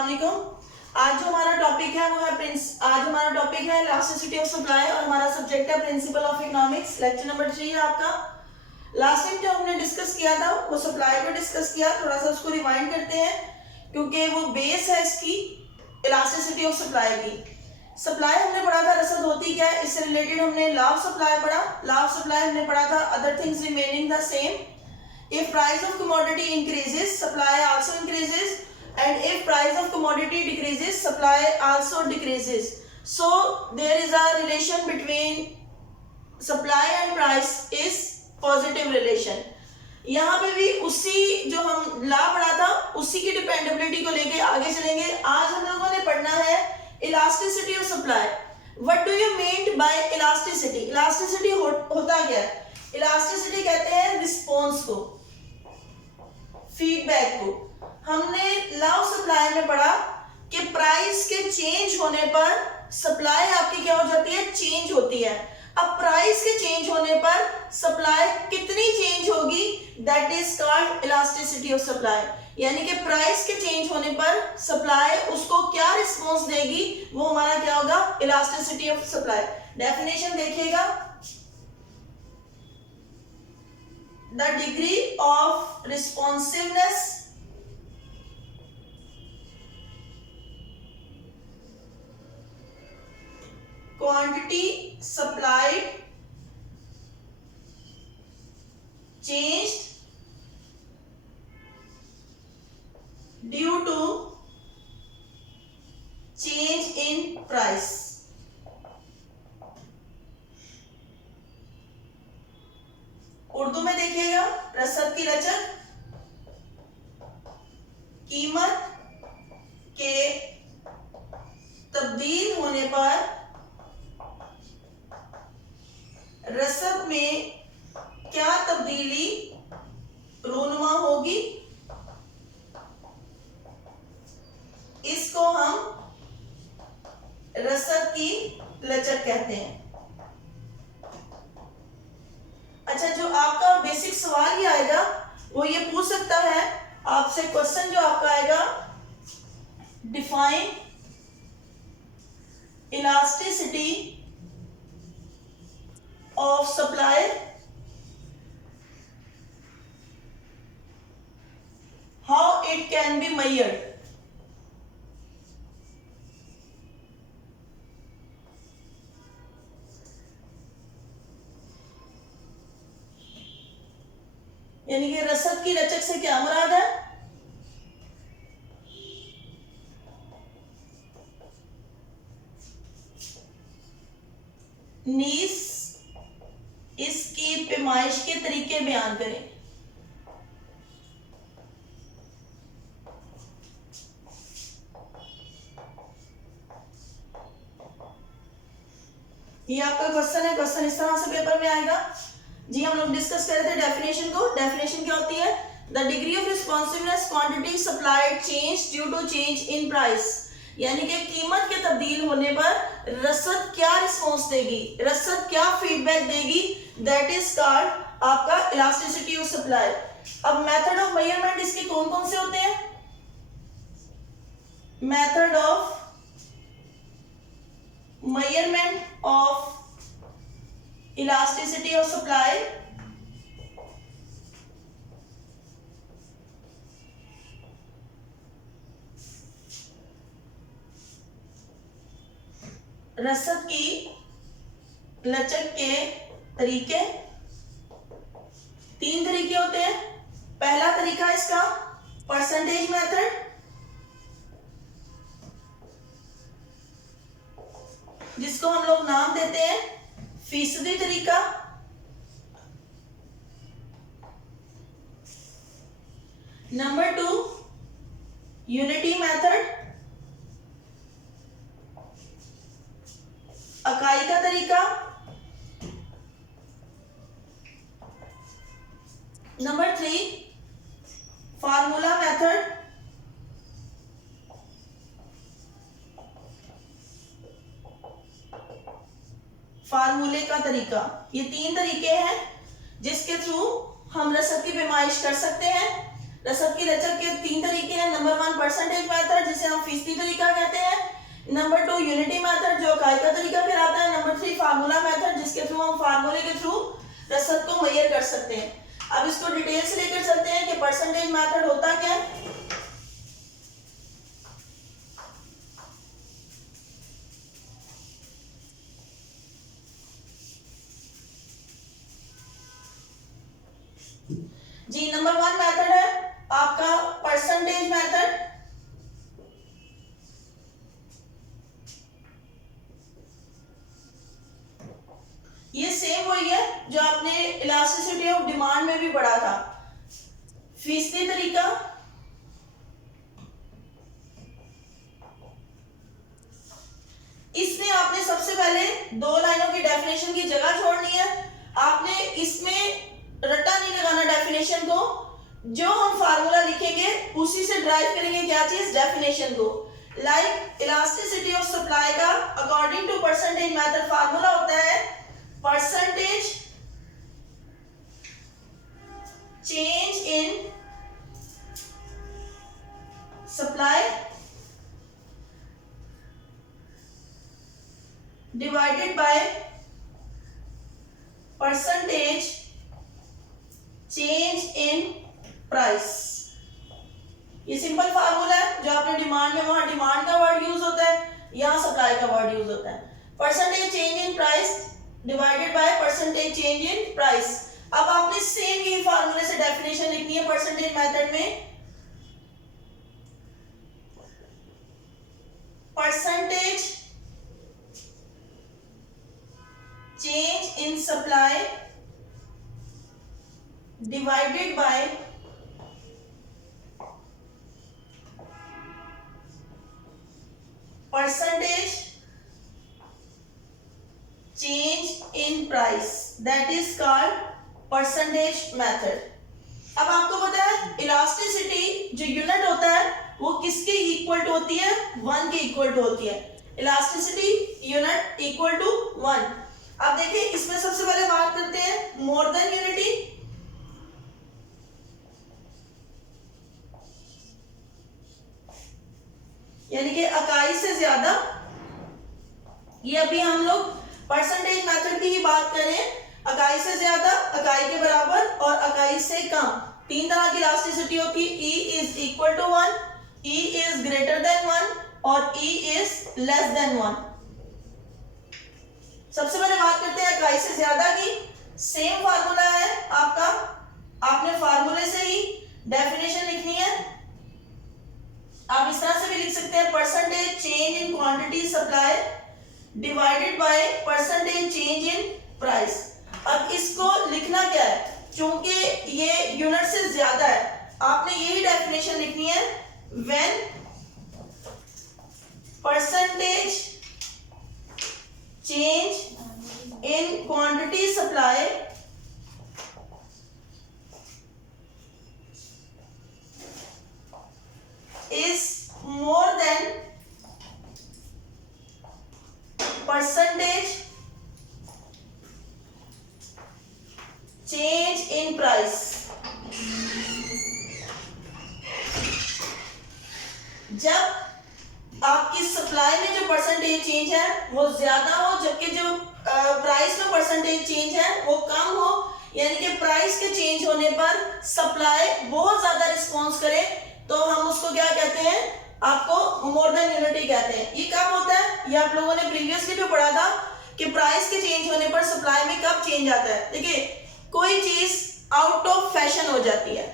अस्सलाम वालेकुम। आज जो हमारा टॉपिक है वो है इलास्टिसिटी ऑफ सप्लाई और हमारा सब्जेक्ट है principle of economics. Lecture number 3 है आपका। लास्ट टाइम जो हमने डिस्कस किया था वो सप्लाई को डिस्कस किया, थोड़ा सा उसको रिवाइंड करते हैं क्योंकि वो बेस है इसकी इलास्टिसिटी ऑफ सप्लाई की। सप्लाई हमने पढ़ा था रसद होती क्या है, इससे रिलेटेड हमने लॉ ऑफ सप्लाई पढ़ा। लॉ ऑफ सप्लाई हमने पढ़ा था other things remaining the same. If price of commodity increases, supply also increases, and if price of commodity decreases, supply also decreases. So there is a relation between supply and price is positive relation. यहाँ पे भी उसी जो हम law पढ़ा था उसी की डिपेंडेबिलिटी को लेके आगे चलेंगे। आज हम लोगों ने पढ़ना है elasticity of supply. What do you mean by elasticity? Elasticity होता क्या है? इलास्टिसिटी कहते हैं रिस्पॉन्स को, फीडबैक को। हमने लॉ ऑफ सप्लाई में पढ़ा कि प्राइस के चेंज होने पर सप्लाई आपकी क्या हो जाती है, चेंज होती है। अब प्राइस के चेंज होने पर सप्लाई कितनी चेंज होगी, that is called elasticity of supply. यानी कि प्राइस के चेंज होने पर सप्लाई उसको क्या रिस्पॉन्स देगी, वो हमारा क्या होगा, इलास्टिसिटी ऑफ सप्लाई। डेफिनेशन देखिएगा, the degree of responsiveness quantity supplied changed due to change in price। Urdu में देखिएगा, रसद की रचक कीमत के तब्दील होने पर रसद में क्या तब्दीली रूनुमा होगी, इसको हम रसद की लचक कहते हैं। अच्छा, जो आपका बेसिक सवाल ही आएगा वो ये पूछ सकता है आपसे, क्वेश्चन जो आपका आएगा, define elasticity of supply, how it can be measured. यानी कि रसद की रचक से क्या मुराद है, नीस इसकी पैमाइश के तरीके बयान करें। ये आपका क्वेश्चन है, क्वेश्चन इस तरह से पेपर में आएगा जी। हम लोग डिस्कस कर रहे थे डेफिनेशन को। डेफिनेशन क्या होती है, the degree of responsiveness quantity supplied change due to change in price. यानी कि कीमत के तब्दील होने पर रसद क्या रिस्पॉन्स देगी, रसद क्या फीडबैक देगी, दैट इज कॉल्ड आपका इलास्टिसिटी ऑफ सप्लाई। अब मेथड ऑफ मेजरमेंट इसके कौन कौन से होते हैं, method of measurement of elasticity of supply, रसद की लचक के तरीके। 3 तरीके होते हैं। पहला तरीका इसका परसेंटेज मेथड, जिसको हम लोग नाम देते हैं फीसदी तरीका। नंबर 2 यूनिटी मेथड, इकाई का तरीका। नंबर 3 फार्मूला मेथड, फार्मूले का तरीका। ये 3 तरीके हैं जिसके थ्रू हम रसद की पैमाइश कर सकते हैं। रसद की रचक के 3 तरीके हैं। नंबर 1 परसेंटेज मेथड, जिसे हम फीसदी तरीका कहते हैं। नंबर 2 यूनिटी मेथड, जो इकाई का तरीका कहलाता है। नंबर 3 फार्मूला मेथड, जिसके थ्रू हम फार्मूले के थ्रू रसद को मेजर कर सकते हैं। अब इसको डिटेल से लेकर चलते हैं कि परसेंटेज मेथड होता क्या है। जी, नंबर 1 मेथड है आपका परसेंटेज मेथड। ये सेम वही है जो आपने इलास्टिसिटी ऑफ डिमांड में भी पढ़ा था, फीसदी तरीका। इसमें आपने सबसे पहले 2 लाइनों की डेफिनेशन की जगह छोड़नी है। आपने इसमें रट्टा नहीं लगाना डेफिनेशन को, जो हम फार्मूला लिखेंगे उसी से ड्राइव करेंगे क्या चीज, डेफिनेशन को। लाइक इलास्टिसिटी ऑफ सप्लाई का according to percentage method formula होता है percentage change in supply divided by percentage change in price. ये सिंपल फार्मूला है जो आपने डिमांड में, वहां डिमांड का वर्ड यूज होता है, यहां सप्लाई का वर्ड यूज होता है। Percentage change in price divided by percentage change in price. अब आपने सेम ये फार्मूले से डेफिनेशन लिखनी है परसेंटेज मेथड में। Percentage change in supply divided by percentage change in price, that is called percentage method. अब आपको पता है इलास्टिसिटी जो यूनिट होता है वो किसके इक्वल टू होती है, 1 के इक्वल टू होती है। Elasticity unit equal to 1। अब देखिए इसमें सबसे पहले बात करते हैं मोर देन यूनिटी। यानी कि इकाई से ज्यादा। ये अभी हम लोग परसेंटेज मेथड की ही बात करें। इकाई से ज्यादा, इकाई के बराबर और इकाई से कम, 3 तरह की इलास्टिसिटी होती है। E is equal to 1, E is greater than 1 और E इज लेस देन 1। सबसे पहले बात करते हैं इकाई से ज्यादा की। सेम फार्मूला है आपका, आपने फार्मूले से ही डेफिनेशन लिखनी है। आप इस तरह से भी लिख सकते हैं percentage change in quantity supply divided by percentage change in price. अब इसको लिखना क्या है, क्योंकि ये यूनिट से ज्यादा है, आपने यही डेफिनेशन लिखनी है। When percentage change in quantity supply is more than percentage change in price। जब आपकी सप्लाई में जो परसेंटेज चेंज है वो ज्यादा हो, जबकि जो प्राइस में परसेंटेज चेंज है वो कम हो, यानी कि प्राइस के चेंज होने पर सप्लाई बहुत ज्यादा रिस्पॉन्स करे, तो हम उसको क्या कहते हैं, आपको मोर देन यूनिटी कहते हैं। ये कब होता है, ये आप लोगों ने प्रीवियसली भी पढ़ा था कि प्राइस के चेंज होने पर सप्लाई में कब चेंज आता है। देखिए कोई चीज आउट ऑफ फैशन हो जाती है,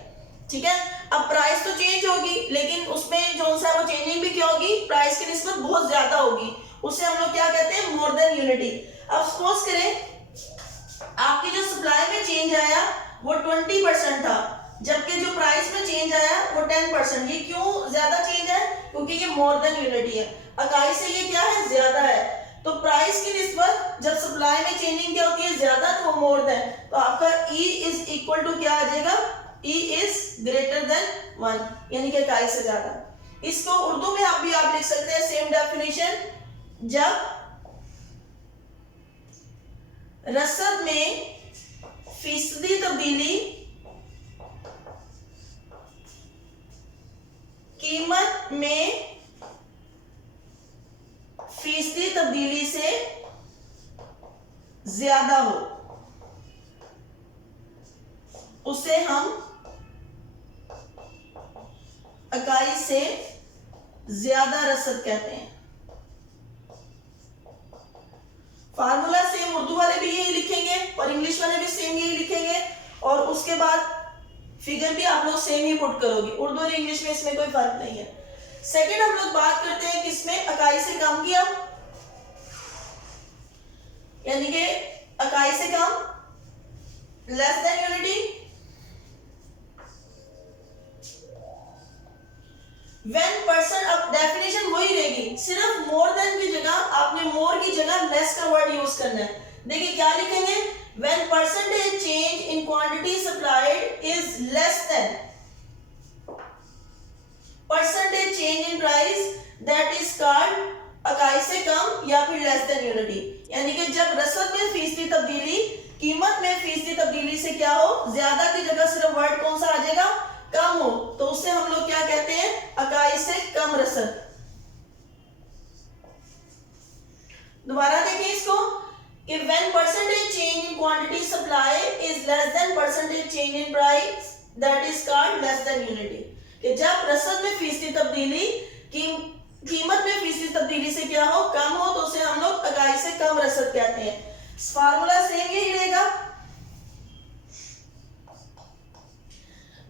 ठीक है। अब प्राइस तो चेंज होगी, लेकिन उसमें जो सा वो चेंजिंग भी क्या होगी, प्राइस की निस्बत बहुत ज्यादा होगी, उसे हम लोग क्या कहते हैं, मोर देन यूनिटी। अब सपोज करें आपकी जो सप्लाई में चेंज आया वो 20% था, जबकि जो प्राइस में चेंज आया वो 10%। ये क्यों ज्यादा चेंज है, क्योंकि ये मोर देन यूनिटी है, इकाई से ये क्या है, ज्यादा है। तो प्राइस की निस्बत जब सप्लाई में चेंजिंग क्या होती है, ज्यादा, तो मोर देन, तो आपका E इज इक्वल टू क्या आ जाएगा, E इज ग्रेटर देन 1, यानी कि इकाई से ज्यादा। इसको उर्दू में आप लिख सकते हैं सेम डेफिनेशन, जब रसद में फीसदी तब्दीली कीमत में फीसदी तब्दीली से ज्यादा हो उसे हम इकाई से ज्यादा रसद कहते हैं। फार्मूला सेम उर्दू वाले भी यही लिखेंगे और इंग्लिश वाले भी सेम यही लिखेंगे और उसके बाद फिगर भी आप लोग सेम ही पुट करोगे। उर्दू और इंग्लिश में इसमें कोई फर्क नहीं है। सेकंड हम लोग बात करते हैं किसमें, इकाई से कम किया, यानी कि इकाई से कम less than unity. When person, अब डेफिनेशन वही रहेगी, सिर्फ मोर देन की जगह आपने मोर की जगह लेस का वर्ड यूज करना है। देखिए क्या लिखेंगे, when percentage change in quantity supplied is less than percentage change in price that is called इकाई से कम या फिर लेस देन यूनिटी। यानी कि जब रसद में फीसदी तब्दीली कीमत में फीसदी तब्दीली से क्या हो, ज्यादा की जगह सिर्फ वर्ड कौन सा आ जाएगा, कम हो, तो उससे हम लोग क्या कहते हैं, इकाई से कम रसद। दोबारा देखिए इसको कि when percentage change in quantity supply is less than percentage change in price that is called less than unity। कि जब रसद में फीसदी तब्दीली कीमत में फीसदी तब्दीली से क्या हो, कम हो, तो उसे हम लोग इकाई से कम रसद कहते हैं। फार्मूला सेम यही रहेगा।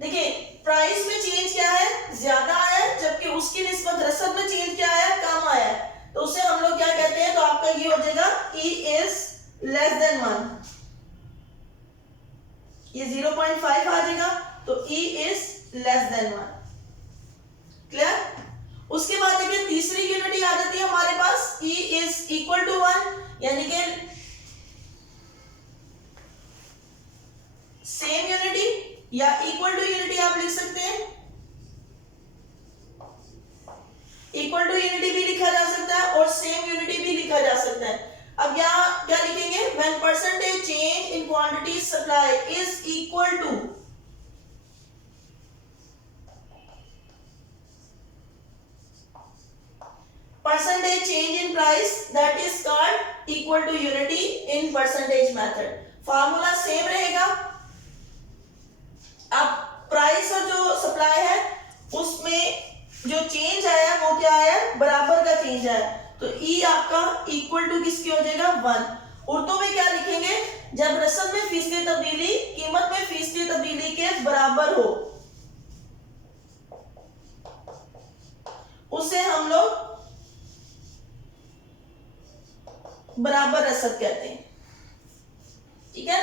देखिए प्राइस में चेंज क्या है, ज्यादा आया है, जबकि उसकी निस्बत रसद में चेंज क्या आया, कम आया है, तो उसे हम लोग क्या कहते हैं, तो आपका ये हो जाएगा E is less than 1। ये 0.5 आ जाएगा, तो E is less than 1। Clear. उसके बाद देखिए तीसरी यूनिटी आ जाती है हमारे पास E is equal to 1, यानी कि सेम यूनिटी या इक्वल टू यूनिटी आप लिख सकते हैं। इक्वल टू यूनिटी भी लिखा जा सकता है और सेम यूनिटी भी लिखा जा सकता है। अब यहाँ क्या लिखेंगे, when percentage change in quantity supply is equal to percentage change in price that is called equal to unity in percentage method. Formula same रहेगा। अब प्राइस और जो सप्लाई है उसमें जो चेंज आया वो क्या आया, बराबर का चेंज आया, तो E आपका इक्वल टू किसकी हो जाएगा, 1। उर्दू में क्या लिखेंगे, जब रसद में फीसदी तब्दीली कीमत में फीसदी तब्दीली के बराबर हो उसे हम लोग बराबर रसद कहते हैं। ठीक है,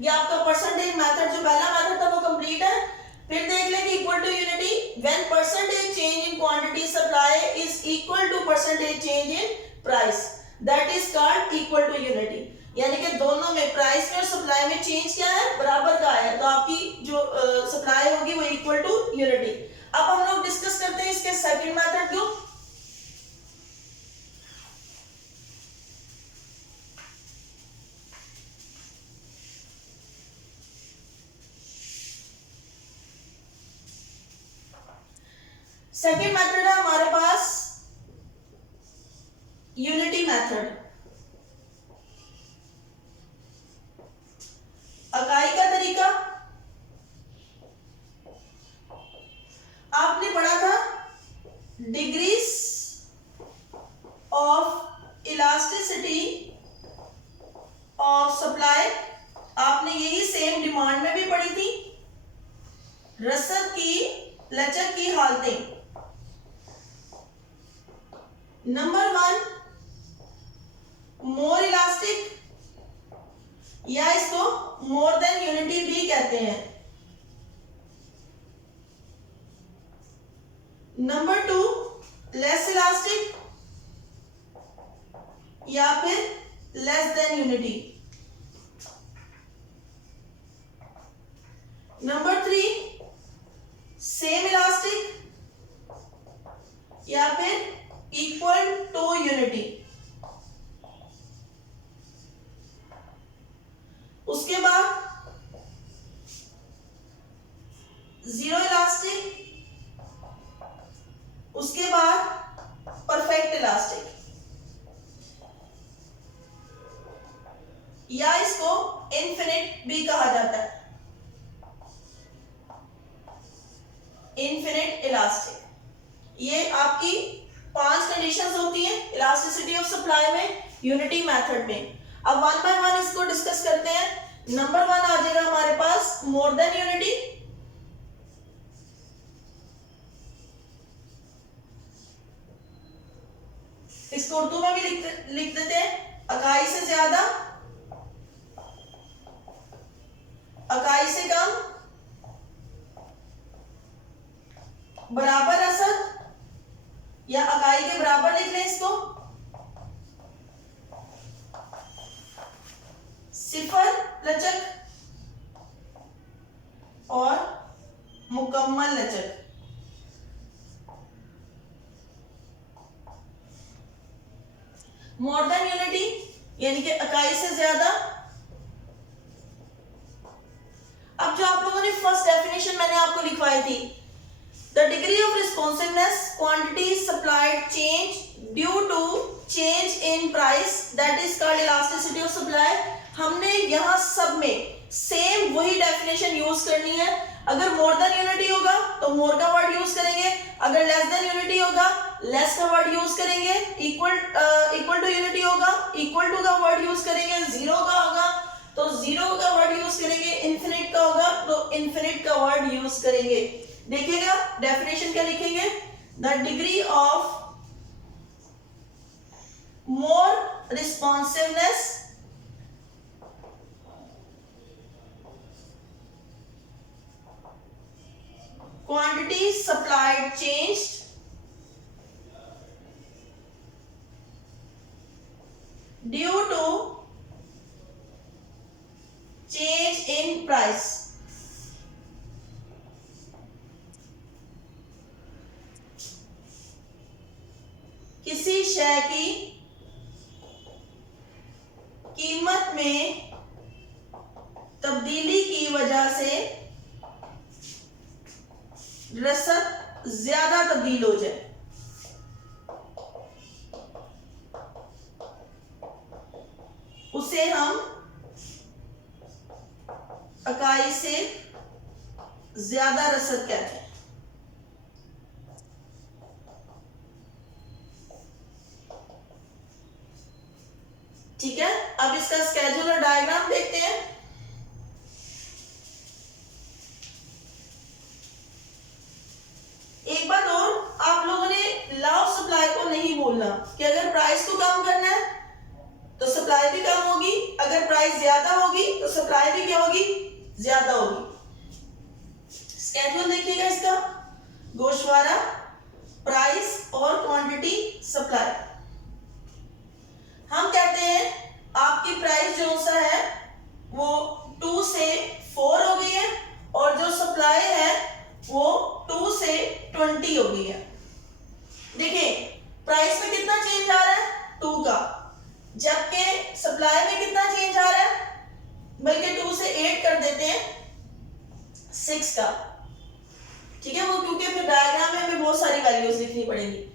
ये आपका परसेंटेज मेथड जो पहला मेथड था वो कंप्लीट है। फिर देख लें कि equal to unity, when percentage change in quantity supply is equal to percentage change in price that is called equal to unity. यानी कि दोनों में, प्राइस में और सप्लाई में चेंज क्या है, बराबर का है, तो आपकी जो सप्लाई होगी वो इक्वल टू यूनिटी। अब हम लोग डिस्कस करते हैं इसके सेकंड मेथड को। सेकेंड मेथड है हमारे पास यूनिटी मेथड। इकाई का तरीका आपने पढ़ा था, degrees of elasticity of supply, आपने यही सेम डिमांड में भी पढ़ी थी। रसद की लचक की हालतें, नंबर 1 मोर इलास्टिक या इसको मोर देन यूनिटी भी कहते हैं। नंबर 2 लेस इलास्टिक या फिर less than unity. Number 3 same elastic या फिर इक्वल टू यूनिटी। उसके बाद जीरो इलास्टिक उसके बाद परफेक्ट इलास्टिक, या इसको इन्फिनिट भी कहा जाता है, इन्फिनिट इलास्टिक। ये आपकी 5 कंडीशंस होती हैं इलास्टिसिटी ऑफ सप्लाई में, यूनिटी मेथड में। अब वन बाय वन इसको डिस्कस करते हैं। नंबर 1 आ जाएगा हमारे पास मोर देन यूनिटी। इसको उर्दू में भी लिख देते हैं, इकाई से ज्यादा, इकाई से कम, बराबर रसद, या इकाई के बराबर लिख लें इसको, सिफर लचक और मुकम्मल लचक। मोर देन यूनिटी यानी कि इकाई से ज्यादा। अब जो आप लोगों ने फर्स्ट डेफिनेशन मैंने आपको लिखवाई थी, the degree of responsiveness quantity supplied change due to change in price that is called elasticity of supply. हमने यहाँ सब में सेम वही डेफिनेशन यूज करनी है। अगर मोर देन यूनिटी होगा तो मोर का वर्ड यूज करेंगे, अगर लेस देन यूनिटी होगा लेस का वर्ड यूज करेंगे, इक्वल टू यूनिटी होगा इक्वल टू का वर्ड यूज करेंगे, जीरो का होगा तो जीरो का वर्ड यूज करेंगे, इन्फिनिट का होगा तो इन्फिनिट का वर्ड यूज करेंगे। देखिएगा डेफिनेशन क्या लिखेंगे, the degree of more responsiveness quantity supplied changed due to change in price। किसी शय की कीमत में तब्दीली की वजह से रसद ज्यादा तब्दील हो जाए, उसे हम इकाई से ज्यादा रसद कहते हैं। ठीक है, अब इसका स्केड्यूल और डायग्राम देखते हैं। एक बात और, आप लोगों ने लॉ ऑफ सप्लाई को नहीं बोलना कि अगर प्राइस को कम करना है तो सप्लाई भी कम होगी, अगर प्राइस ज्यादा होगी तो सप्लाई भी क्या होगी, ज्यादा होगी। स्केड्यूल देखिएगा इसका, गोशवारा, प्राइस और क्वांटिटी सप्लाई। हम कहते हैं आपकी प्राइस जो सा है वो 2 से 4 हो गई है और जो सप्लाई है वो 2 से 20 हो गई है। देखिए प्राइस में कितना चेंज आ रहा है, 2 का, जबकि सप्लाई में कितना चेंज आ रहा है, बल्कि 2 से 8 कर देते हैं, 6 का। ठीक है, वो क्योंकि फिर डायग्राम में हमें बहुत सारी वैल्यूज लिखनी पड़ेंगी।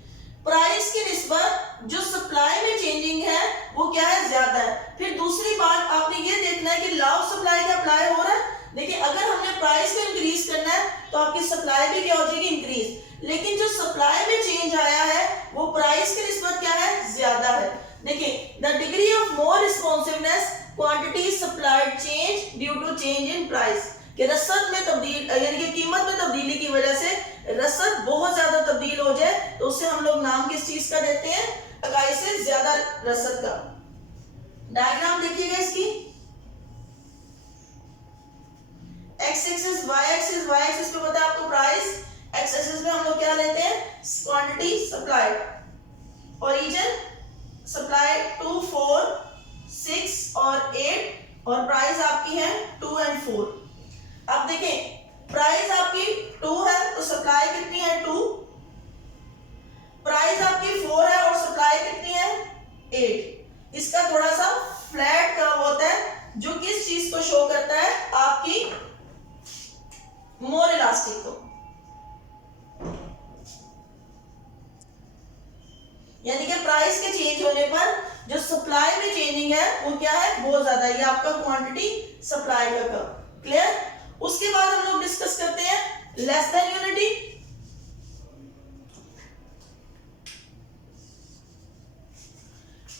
प्राइस की निस्बत जो सप्लाई में चेंजिंग है वो क्या है, ज्यादा है। फिर दूसरी बात आपने ये देखना है कि लॉ ऑफ सप्लाई का अप्लाई हो रहा है। देखिए अगर हमने प्राइस को इंक्रीज करना है तो आपकी सप्लाई भी क्या हो जाएगी, इंक्रीज। लेकिन जो सप्लाई में चेंज आया है वो प्राइस की निस्बत क्या है, ज्यादा है। देखिए the degree of more responsiveness quantity supplied change due to change in price, कि रसद में तब्दील यानी कि कीमत में तब्दीली की वजह से रसद बहुत ज्यादा तब्दील हो जाए तो उसे हम लोग नाम किस चीज का देते हैं, इकाई से ज्यादा रसद का। डायग्राम देखिएगा इसकी, X axis Y axis, Y axis पे पता है आपको प्राइस, एक्स एक्सिस में हम लोग क्या लेते हैं, क्वांटिटी सप्लाइड। ओरिजिन सप्लाइड 2, 4, 6 और 8 और प्राइस आपकी है 2 और 4। अब देखें प्राइस आपकी 2 है तो सप्लाई कितनी है, 2, प्राइस आपकी 4 है और सप्लाई कितनी है, 8। इसका थोड़ा सा फ्लैट कर्व होता है जो किस चीज को शो करता है, आपकी मोर इलास्टिक को। यानी कि प्राइस के चेंज होने पर जो सप्लाई में चेंजिंग है वो क्या है, बहुत ज्यादा। ये आपका क्वांटिटी सप्लाई का कर्व। क्लियर। उसके बाद हम लोग डिस्कस करते हैं लेस देन यूनिटी।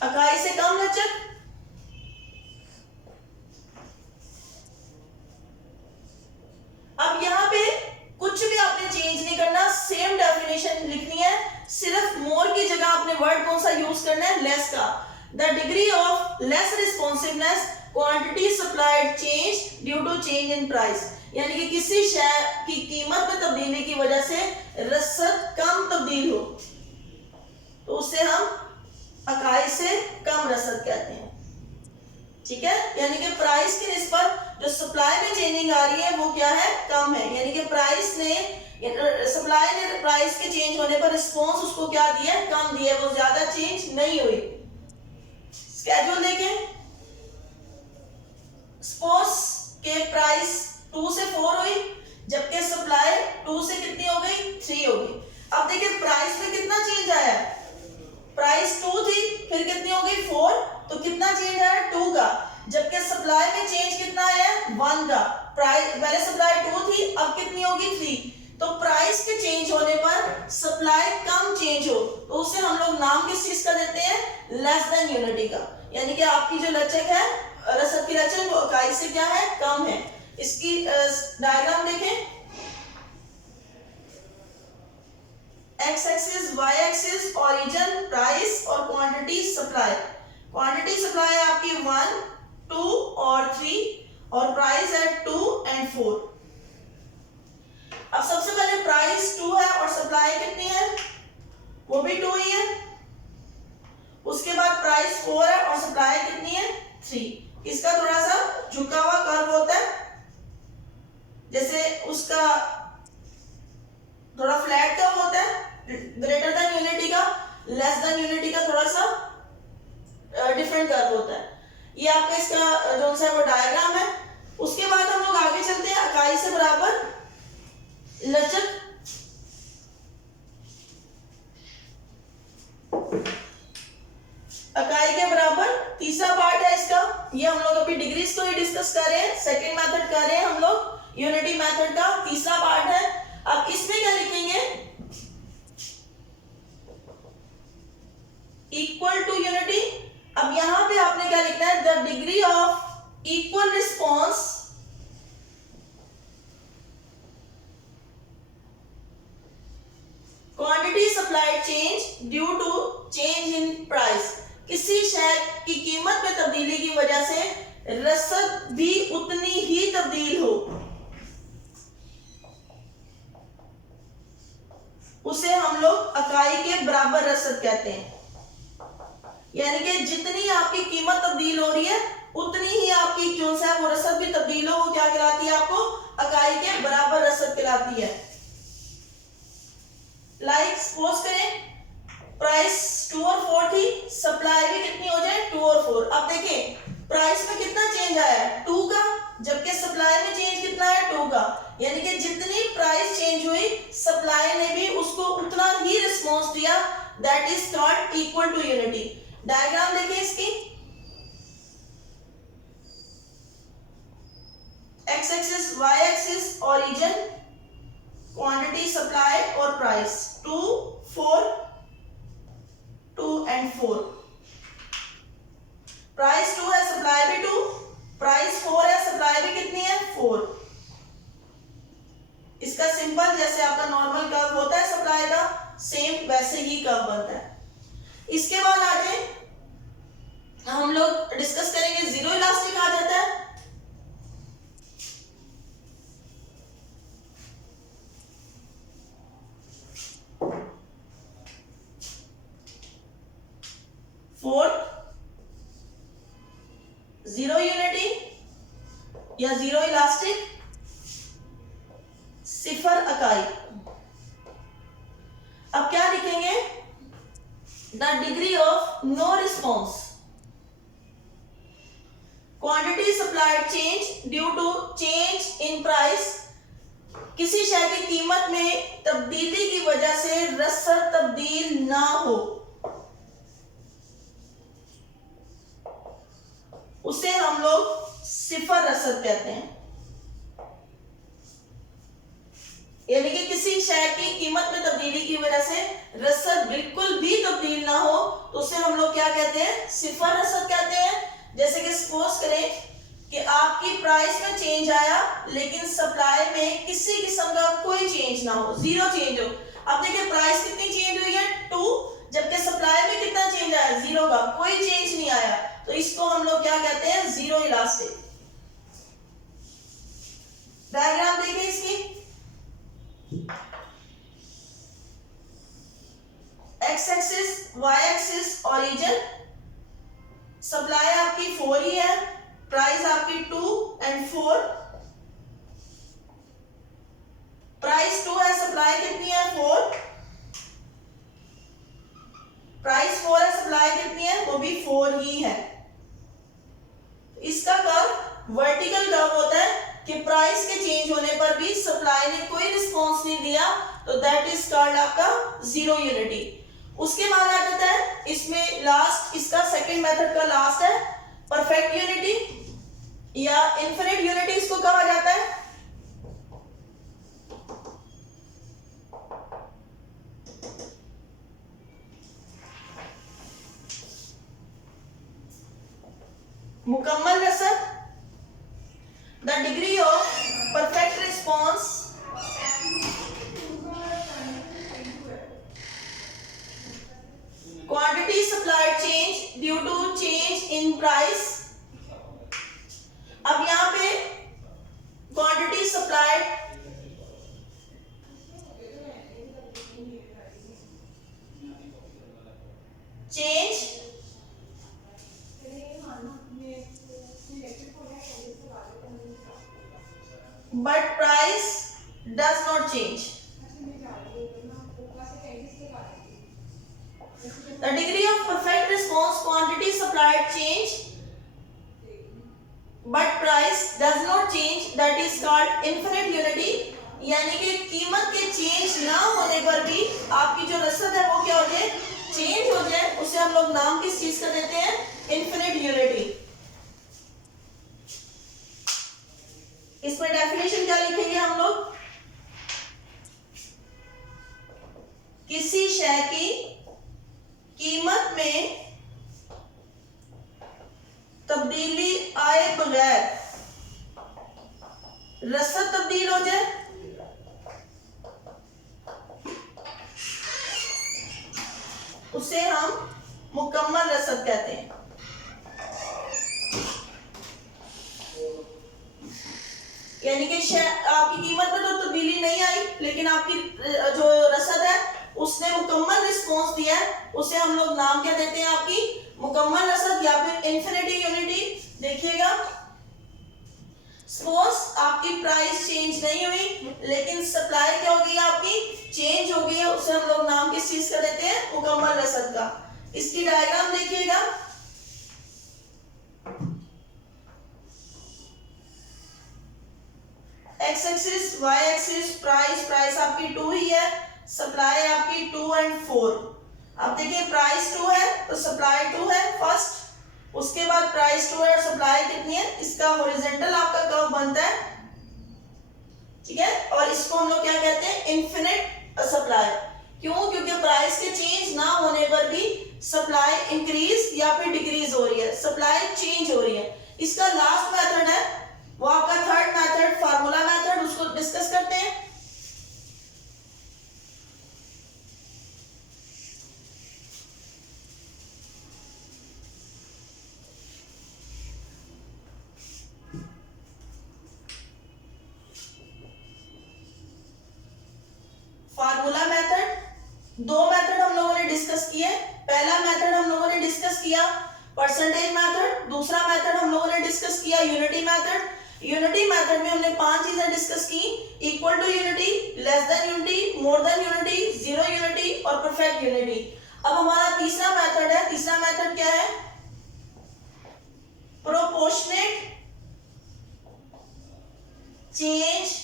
इकाई से कम लचक। अब यहां पे कुछ भी आपने चेंज नहीं करना, सेम डेफिनेशन लिखनी है, सिर्फ मोर की जगह आपने वर्ड कौन सा यूज करना है, लेस का। The degree of less responsiveness quantity supplied change due to change in price, यानी कि किसी शय की कीमत में तब्दीली की वजह से रसद कम तब्दील हो तो उसे हम इकाई से कम रसद कहते हैं। ठीक है, यानी कि प्राइस की निस्बत जो सप्लाई में चेंजिंग आ रही है वो क्या है, कम है। यानी कि प्राइस ने, सप्लाई ने प्राइस के चेंज होने पर रिस्पॉन्स उसको क्या दिया है, कम दिया, वो ज्यादा चेंज नहीं हुई। स्केड्यूल देखें। सपोज के प्राइस 2 से 4 हुई, जबकि सप्लाई 2 से कितनी हो गई, 3 हो गई। अब देखिए प्राइस में कितना चेंज आया, प्राइस 2 थी, फिर कितनी हो गई 4, तो कितना चेंज आया 2 का, जबकि सप्लाई में चेंज कितना आया 1 का। प्राइस पहले सप्लाई 2 थी, अब कितनी होगी 3। तो प्राइस के चेंज होने पर सप्लाई कम चेंज हो तो उसे हम लोग नाम किस चीज का देते हैं, लेस देन यूनिटी का। यानी कि आपकी जो लचक है, रसद की लचक, वो इकाई से क्या है, कम है। इसकी डायग्राम देखें। X axis, Y axis, origin, price और क्वांटिटी सप्लाई। क्वांटिटी सप्लाई है आपकी 1, 2 और 3 और प्राइस है 2 और 4। अब सबसे पहले प्राइस 2 है और सप्लाई कितनी है, वो भी 2 ही है। उसके बाद प्राइस 4 है और सप्लाई कितनी है 3। इसका थोड़ा सा झुका हुआ कर्व होता है, जैसे उसका थोड़ा फ्लैट कर्व होता है, ग्रेटर देन यूनिटी का, लेस देन यूनिटी का थोड़ा सा डिफरेंट कर्व होता है। ये आपका इसका जो सा वो डायग्राम है। उसके बाद हम लोग आगे चलते हैं, इकाई से बराबर लचक। इकाई के बराबर तीसरा पार्ट है इसका, ये हम लोग अभी डिग्रीज को ही डिस्कस कर रहे हैं, सेकंड मेथड कर रहे हैं हम लोग, यूनिटी मेथड का तीसरा पार्ट है। अब इसमें क्या लिखेंगे, इक्वल टू यूनिटी। अब यहां पे आपने क्या लिखना है, the degree of equal response quantity supplied change due to change in price, किसी शय की कीमत में तब्दीली की वजह से रसद भी उतनी ही तब्दील हो, उसे हम लोग इकाई के बराबर रसद कहते हैं। यानी कि जितनी आपकी कीमत तब्दील हो रही है उतनी ही आपकी जो है वो रसद भी तब्दील हो, वो क्या कहलाती है, आपको इकाई के बराबर रसद कहलाती है। लाइक सपोज करें प्राइस 2 और 4 थी, सप्लाई भी कितनी हो जाए 2 और 4। अब देखिए प्राइस में कितना चेंज आया है 2 का, जबकि सप्लाई में चेंज कितना है 2 का। यानी कि जितनी प्राइस चेंज हुई सप्लाई ने भी उसको उतना ही रिस्पॉन्स दिया, that is called equal to unity. Diagram देखिए इसकी, X axis, Y axis, origin, quantity supply और प्राइस 2, 4, 2 और 4। प्राइस 2 है, सप्लाई भी 2, प्राइस 4 है, सप्लाई भी कितनी है 4। इसका सिंपल जैसे आपका नॉर्मल कर्व होता है सप्लाई का, सेम वैसे ही कर्व बनता है। इसके बाद आगे हम लोग डिस्कस करेंगे जीरो इलास्टिक आ जाता है। फोर्थ, जीरो यूनिटी या जीरो इलास्टिक, सिफर इकाई। अब क्या लिखेंगे, the degree of no response quantity supplied change due to change in price, किसी शय की कीमत में तब्दीली की वजह से रसद तब्दील ना हो, उसे हम लोग सिफर रसद कहते हैं। यानी कि किसी शय की कीमत में तब्दीली की वजह से रसद बिल्कुल भी तब्दील ना हो तो उसे हम लोग क्या कहते हैं, सिफर रसद कहते हैं। जैसे कि सपोज करें कि आपकी प्राइस में चेंज आया लेकिन सप्लाई में किसी किस्म का कोई चेंज ना हो, जीरो चेंज हो। अब देखिए प्राइस कितनी चेंज हुई है 2, जबकि सप्लाई में कितना चेंज आया, जीरो का, कोई चेंज नहीं आया, तो इसको हम लोग क्या कहते हैं, जीरो इलास्टिक। डायग्राम देखिए इसकी, X axis Y axis origin, supply आपकी 4 ही है, प्राइस आपकी 2 एंड 4, प्राइस 2 है, सप्लाई कितनी है 4, प्राइस 4 है, सप्लाई कितनी है, वो भी 4 ही है। इसका कर्व वर्टिकल कर्व होता है कि प्राइस के चेंज होने पर भी सप्लाई ने कोई रिस्पॉन्स नहीं दिया, तो दैट इज कॉल्ड आपका जीरो यूनिटी। उसके बाद आ जाता है इसमें लास्ट, इसका सेकंड मेथड का लास्ट है परफेक्ट यूनिटी या इनफिनिट यूनिटी इसको कहा जाता है। मुकम्मल रसद, the degree of perfect response quantity supplied change due to change in price। अब यहां पे quantity supplied change but price does not change। The degree of perfect response quantity supplied change but price does not change, that is called infinite unity। यानी कि कीमत के change ना होने पर भी आपकी जो रसद है वो क्या हो जाए, चेंज हो जाए, उसे हम लोग नाम किस चीज का देते हैं, इन्फिनिट यूनिटी। इसमें डेफिनेशन क्या लिखेंगे हम लोग, किसी शय की कीमत में तब्दीली आए बगैर रसद तब्दील हो जाए, उसे हम मुकम्मल रसद कहते हैं। यानी कि आपकी कीमत में तो तब्दीली नहीं आई लेकिन आपकी जो रसद है उसने मुकम्मल रिस्पॉन्स दिया है, उसे हम लोग नाम क्या देते हैं, आपकी मुकम्मल रसद या फिर इन्फिनिटी यूनिटी। देखिएगा सपोज आपकी प्राइस चेंज नहीं हुई लेकिन सप्लाई क्या हो गई, आपकी चेंज हो गई है, उसे हम लोग नाम किस चीज का देते हैं, मुकम्मल रसद का। इसकी डायग्राम देखिएगा, X axis Y axis, price आपकी 2 ही है, सप्लाई आपकी 2 एंड 4। अब देखिए प्राइस 2 है तो सप्लाई 2 है फर्स्ट, उसके बाद प्राइस 2 है और सप्लाई कितनी है, इसका हॉरिजॉन्टल आपका कर्व बनता है, ठीक है, और इसको हम लोग क्या कहते हैं, इन्फिनिट सप्लाई। क्यों, क्योंकि प्राइस के चेंज ना होने पर भी सप्लाई इंक्रीज या फिर डिक्रीज हो रही है, सप्लाई चेंज हो रही है। इसका लास्ट मेथड है वो आपका थर्ड मेथड, फार्मूला मेथड, उसको डिस्कस करते हैं। फार्मूला मेथड, दो मेथड हम लोगों ने डिस्कस किए। पहला मेथड हम लोगों ने डिस्कस किया परसेंटेज मेथड, दूसरा मेथड हम लोगों ने डिस्कस किया यूनिटी मेथड। यूनिटी मेथड में हमने 5 चीजें डिस्कस की, equal to unity, less than unity, more than unity, zero unity और परफेक्ट यूनिटी। अब हमारा तीसरा मेथड है, तीसरा मेथड क्या है, proportionate change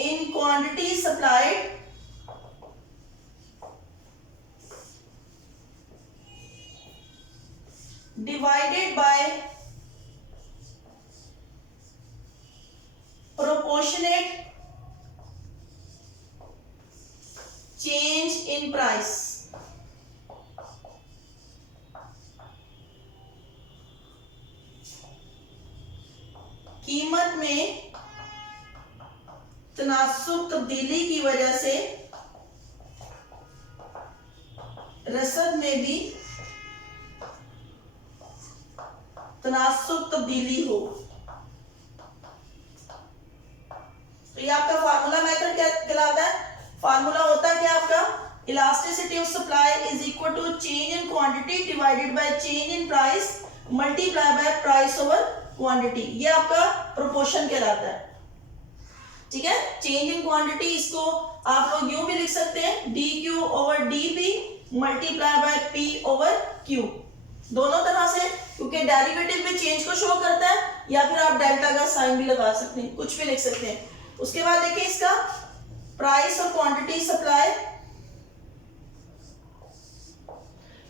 in quantity supplied divided by in price. कीमत में तनासुब तब्दीली की वजह से रसद में भी तनासुब तब्दीली हो। तो ये आपका फार्मूला मेथड क्या कहलाता है? फार्मूला होता है क्या आपका? Elasticity of supply is equal to change in quantity divided by change in price multiply by price over quantity. ये आपका प्रोपोर्शन कहलाता है। ठीक है, चेंज इन क्वांटिटी इसको आप लोग यूं भी लिख सकते हैं, D Q over D P multiply by P over Q. दोनों तरह से, क्योंकि डेरिवेटिव में चेंज को शो करता है, या फिर आप डेल्टा का साइन भी लगा सकते हैं, कुछ भी लिख सकते हैं। उसके बाद देखिए इसका प्राइस और क्वांटिटी सप्लाई,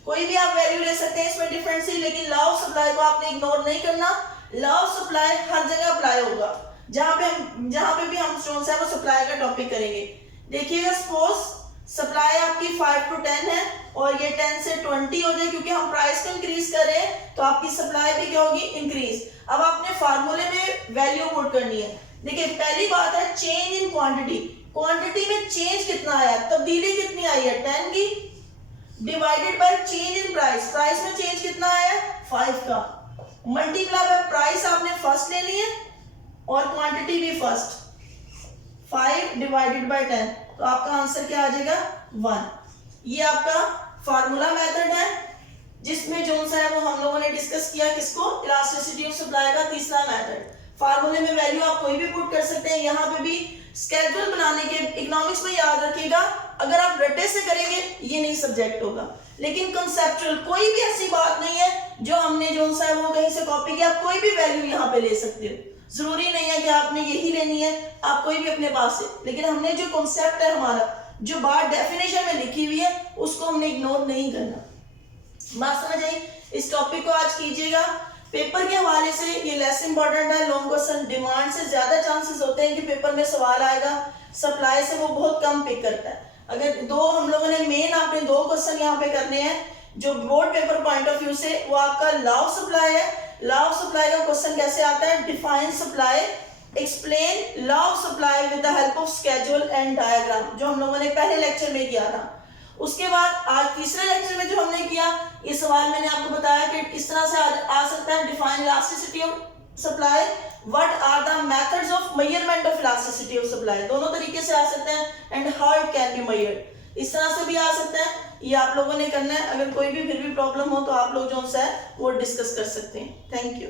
कोई भी आप वैल्यू ले सकते हैं इसमें डिफरेंस ही, लेकिन लॉ ऑफ सप्लाई को आपने इग्नोर नहीं करना। लॉ ऑफ सप्लाई हर जगह अप्लाई होगा, जहां पे भी हम स्टूडेंट्स है वो सप्लाई का टॉपिक करेंगे। देखिएगा, सपोज सप्लाई आपकी 5 to 10 है और ये 10 से 20 हो जाए, क्योंकि हम प्राइस को इंक्रीज कर रहे हैं तो आपकी सप्लाई भी क्या होगी? इंक्रीज। अब आपने फार्मूले में वैल्यू पुट करनी है। देखिए, पहली बात है चेंज इन क्वांटिटी। क्वांटिटी में चेंज कितना आया, तब्दीली कितनी आई है? 10 की, divided by change in price. Price में चेंज कितना आया है? 5 का, मल्टीप्लाई बाय प्राइस आपने फर्स्ट ले ली है और क्वांटिटी भी फर्स्ट, 5 डिवाइडेड बाय 10, तो आपका आंसर क्या आ जाएगा? 1। ये आपका फार्मूला मेथड है, जिसमें जो सा है वो हम लोगों ने डिस्कस किया, किसको? इलास्टिसिटी ऑफ सप्लाई का तीसरा मेथड। फार्मूले में वैल्यू आप कोई भी पुट कर सकते हैं। यहाँ पे भी स्केड्यूल बनाने के, इकोनॉमिक्स में याद रखिएगा, अगर आप रटे से करेंगे ये नहीं सब्जेक्ट होगा, लेकिन कंसेप्चुअल कोई भी ऐसी बात नहीं है जो हमने जो सा है वो कहीं से कॉपी किया। आप कोई भी वैल्यू यहाँ पे ले सकते हो, जरूरी नहीं है कि आपने यही लेनी है, आप कोई भी अपने पास से, लेकिन हमने जो कॉन्सेप्ट है हमारा, जो बात डेफिनेशन में लिखी हुई है, उसको हमने इग्नोर नहीं करना। बात समझ आई? इस टॉपिक को आज कीजिएगा। पेपर के हवाले से ये लेस इंपॉर्टेंट है। लॉन्ग क्वेश्चन डिमांड से ज्यादा चांसेस होते हैं कि पेपर में सवाल आएगा, सप्लाई से वो बहुत कम पिक करता है। अगर दो हम लोगों ने मेन आपने 2 क्वेश्चन यहाँ पे करने हैं जो board paper point of view से, वो आपका लॉ ऑफ सप्लाई है। लॉ ऑफ सप्लाई का क्वेश्चन कैसे आता है? Define supply, explain law of supply with the help of schedule and diagram, जो हम लोगों ने पहले लेक्चर में किया था। उसके बाद आज तीसरे लेक्चर में जो हमने किया, ये सवाल मैंने आपको बताया कि इस तरह से आ सकता है, define elasticity of supply, what are the methods of measurement of elasticity of supply, दोनों तरीके से आ सकते हैं, and how it can be measured, इस तरह से भी आ सकता है। ये आप लोगों ने करना है। अगर कोई भी फिर भी प्रॉब्लम हो तो आप लोग जो है वो डिस्कस कर सकते हैं। Thank you.